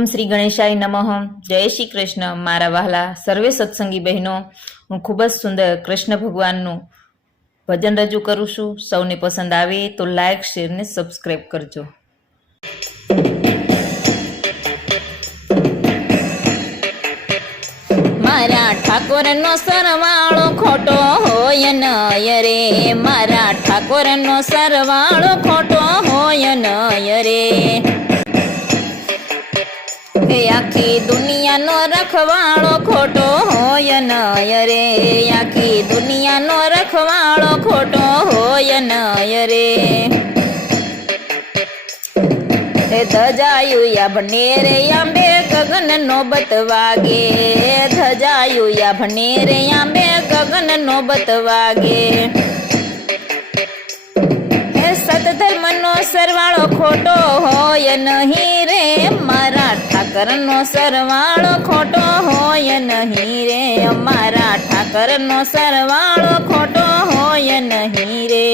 ओम श्री गणेशाय नमः। जय श्री कृष्ण। मारा वहाला सर्वे सत्संगी बहनों, हूँ खूब ज सुंदर कृष्ण भगवानનું भजन रजू करूँ छूं। सौने पसंद आवे तो लाइक शेर ने सब्सक्राइब करजो। मारा ठाकोरनो सरवाळो खोटो होय नय रे, मारा ठाकोरनो सरवाळो खोटो होय नय रे। आखी दुनिया नो रखवाळो खोटो होय नय रे, आखी दुनिया नो रखवाळो खोटो होय नय रे। धजायु या भनेरे आंबे गगन नोबत वागे, धजायु या भनेरे आंबे गगन नोबत वागे। सतधर्म नो सरवाळो खोटो होय नहीं रे, मारा ठाकर नो सरवाळो खोटो होय नहीं रे, मारा ठाकर नो सरवाळो खोटो होय नहीं रे।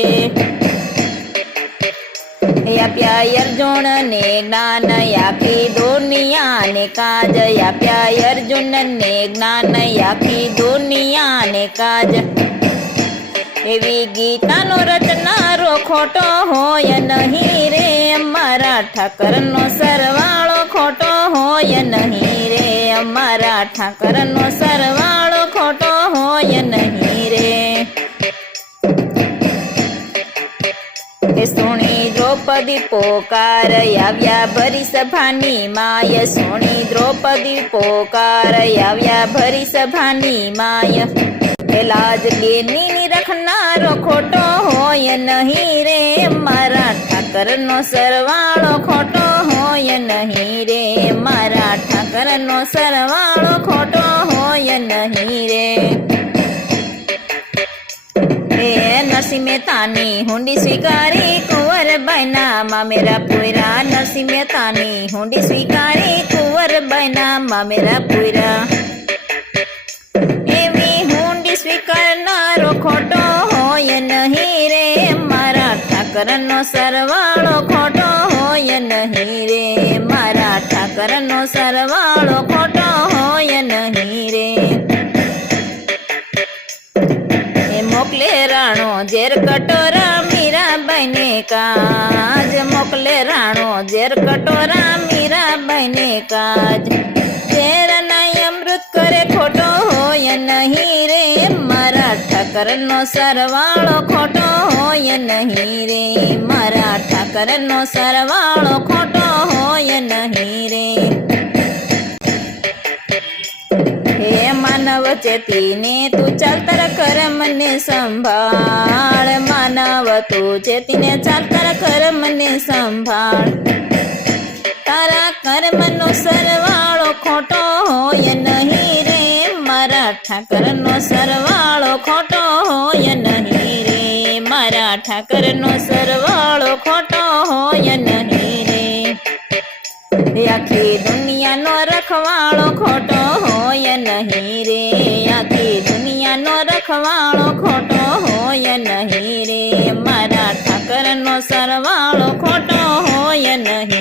आप्या अर्जुन ने ज्ञान आखी दुनिया ने काज, आप्या अर्जुन ने ज्ञान आखी दुनिया ने काज। एवी गीता नो रचनारो खोटो होय नहीं रे, मारा ठाकर नो सरवाळो खोटो होय नहीं रे, मारा ठाकर नो सरवाळो खोटो होय नहीं रे। सोनी द्रौपदी पोकार आव्या भरी सभानी माय, सोनी द्रौपदी पोकार आव्या भरी सभानी माय। लाज लेनी रखनारो खोटो होय नहीं रे, मारा ठाकर नो सरवाळो खोटो होय नहीं रे, मारा ठाकर नो सरवाळो खोटो होय नहीं रे। नरसिंह मेहतानी हुंडी स्वीकारी कुंवर बैना मामेरा पुयरा, नरसिंह मेहतानी हुंडी स्वीकारी कुंवर बैना मामेरा पुयरा। स्वीकारनारो खोटो होय नहीं रे, मारा ठाकर नो सरवाळो खोटो होय नहीं रे, मारा ठाकर नो सरवाळो खोटो होय नहीं रे। मोकले राणो जेर कटोरा मीरा बने काज, मोकले राणो जेर कटोरा मीरा बने काज। जेर नय अमृत करे खोटो होय नहीं रे, मारा ठाकर नो सरवाळो खोटो होय नहीं रे, मारा ठाकर नो सरवाळो खोटो होय नहीं रे। हे मानव चेतीने तू चालतर कर्म ने संभाळ, मानव तू चेतीने चालतर कर्म ने संभाळ। तारा कर्म नो सरवाळो खोटो होय नहीं रे, मारा ठाकर नो सरवाळो खोटो होय नहीं रे, मारा ठाकर नो सरवाळो खोटो होय नहीं रे। आखी दुनिया नो रखवाळो खोटो होय नहीं रे, आखी दुनिया नो रखवाळो खोटो होय नहीं रे, मारा ठाकर नो सरवाळो खोटो होय नहीं।